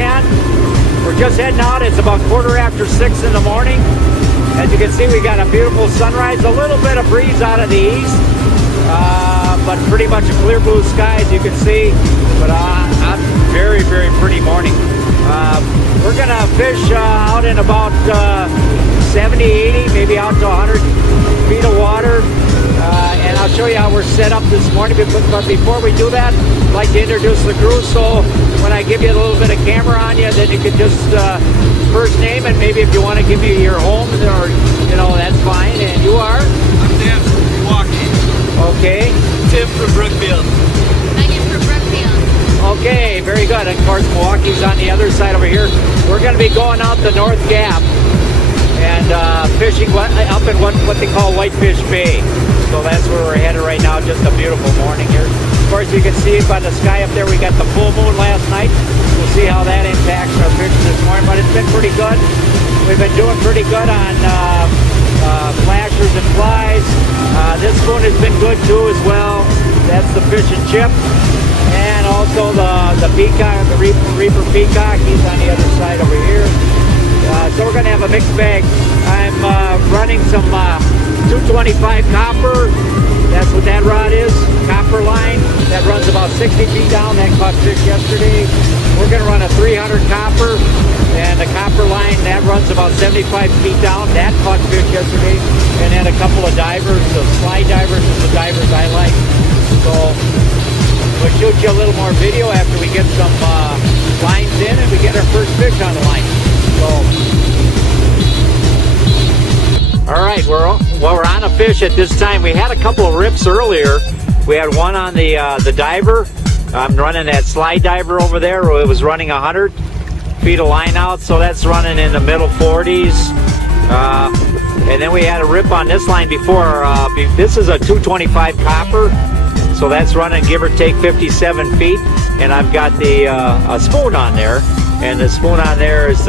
10. We're just heading out. It's about 6:15 in the morning. As you can see, we got a beautiful sunrise, a little bit of breeze out of the east, but pretty much a clear blue sky, as you can see. But a very, very pretty morning. We're gonna fish out in about 70, 80, maybe out to 100 feet of water. And I'll show you how we're set up this morning. But before we do that, I'd like to introduce the crew. So when I give you a little bit of camera on you, then you can just first name, and maybe if you want to give me your home, or you know, that's fine. And you are? I'm Dan from Milwaukee. Okay. Tim from Brookfield. Megan from Brookfield. Okay, very good. And of course, Milwaukee's on the other side over here. We're going to be going out the North Gap and fishing up in what they call Whitefish Bay. So that's where we're headed right now. Just a beautiful morning here. Of course, you can see by the sky up there, we got the full moon last night. We'll see how that impacts our fishing this morning, but it's been pretty good. We've been doing pretty good on flashers and flies. This spoon has been good too as well. That's the fish and chip. And also the peacock, the Reaper peacock, he's on the other side over here. So we're going to have a mixed bag. I'm running some 225 copper. That's what that rod is. Copper line. That runs about 60 feet down. That caught fish yesterday. We're going to run a 300 copper. And the copper line, that runs about 75 feet down. That caught fish yesterday. And then a couple of divers. The slide divers is the divers I like. So we'll shoot you a little more video after we get some lines in and we get our first fish on the line. All right, we're on a fish at this time. We had a couple of rips earlier. We had one on the diver. I'm running that slide diver over there. It was running 100 feet of line out, so that's running in the middle 40s. And then we had a rip on this line before. This is a 225 copper, so that's running give or take 57 feet. And I've got the a spoon on there. And the spoon on there is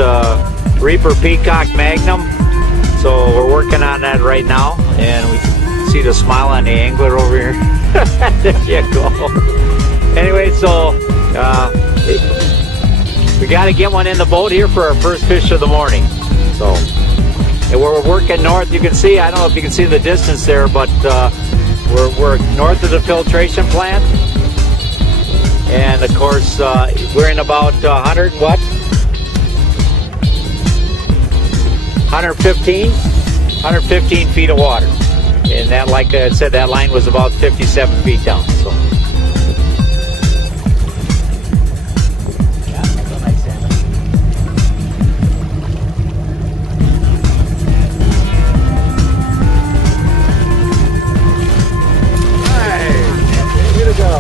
Reaper Peacock Magnum. So we're working on that right now. And we see the smile on the angler over here. There you go. Anyway, so we got to get one in the boat here for our first fish of the morning. So and we're working north. You can see, I don't know if you can see the distance there, but we're north of the filtration plant. And of course, we're in about 115 feet of water. And that, like I said, that line was about 57 feet down. So. Yeah, that's a nice salmon. All right, here we go.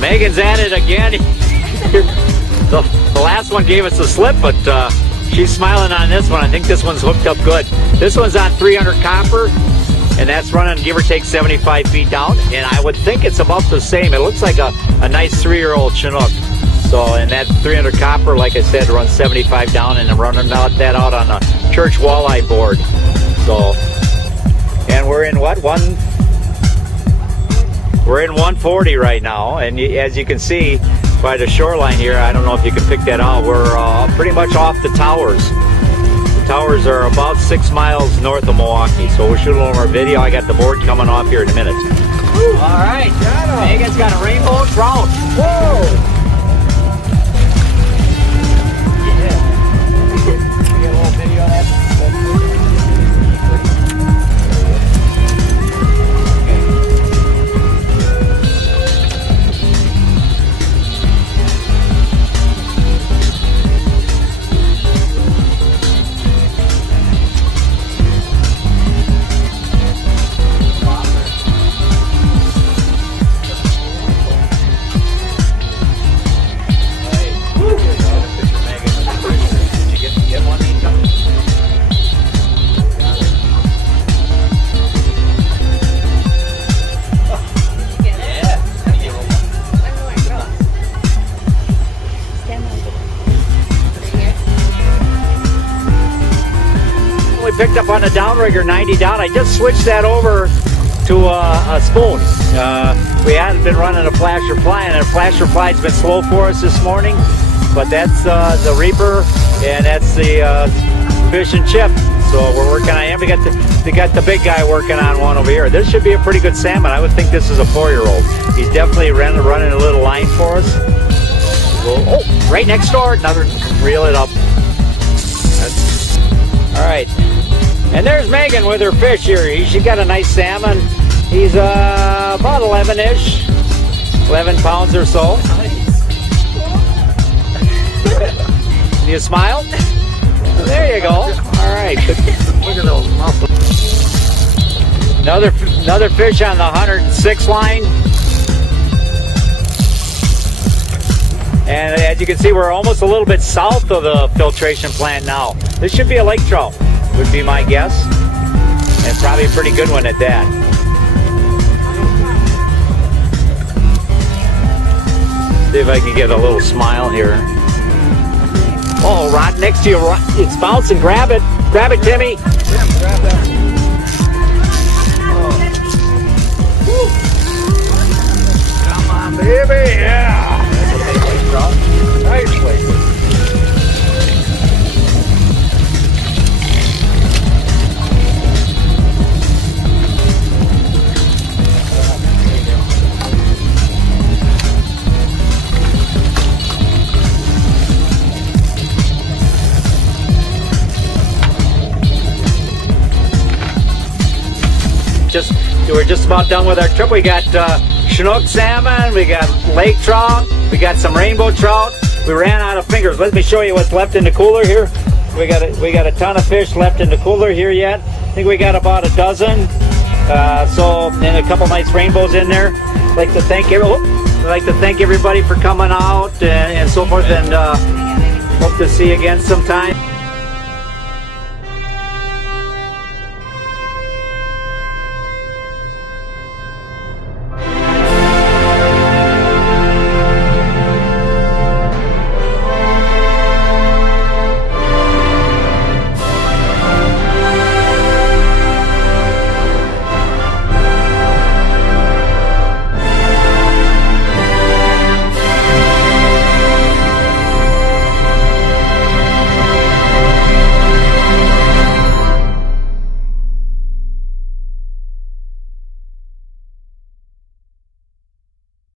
Megan's at it again. The last one gave us a slip, but she's smiling on this one. I think this one's hooked up good. This one's on 300 copper, and that's running give or take 75 feet down. And I would think it's about the same. It looks like a nice 3-year-old Chinook. So, and that 300 copper, like I said, runs 75 down, and I'm running that out on a church walleye board. So, and we're in what, We're in 140 right now, and as you can see by the shoreline here, I don't know if you can pick that out, we're pretty much off the towers. The towers are about 6 miles north of Milwaukee, so we'll shoot a little more video. I got the board coming off here in a minute. All right, Megan's got a rainbow trout. Whoa! Get a little video of that. on the downrigger 90 down. I just switched that over to a spoon. We hadn't been running a flasher fly, and a flasher fly's been slow for us this morning. But that's the Reaper, and that's the fish and chip. So we're working on him. We got the big guy working on one over here. This should be a pretty good salmon. I would think this is a 4-year-old. He's definitely running a little line for us. Oh, right next door. Another. Reel it up. All right. And there's Megan with her fish here. She got a nice salmon. He's about 11-ish, 11 pounds or so. You smile? There you go. All right. Look at those muscles. Another fish on the 106 line. And as you can see, we're almost a little bit south of the filtration plant now. This should be a lake trout, would be my guess. And probably a pretty good one at that. See if I can get a little smile here. Oh, rod next to you. It's bouncing. Grab it. Grab it, Timmy. Yeah, grab that. Come on, baby. Yeah. Nice place. We're just about done with our trip. We got Chinook salmon, we got lake trout, we got some rainbow trout. We ran out of fingers. Let me show you what's left in the cooler here. We got a ton of fish left in the cooler here yet. I think we got about a dozen. And a couple nice rainbows in there. I'd like to thank everybody for coming out and so forth, and hope to see you again sometime.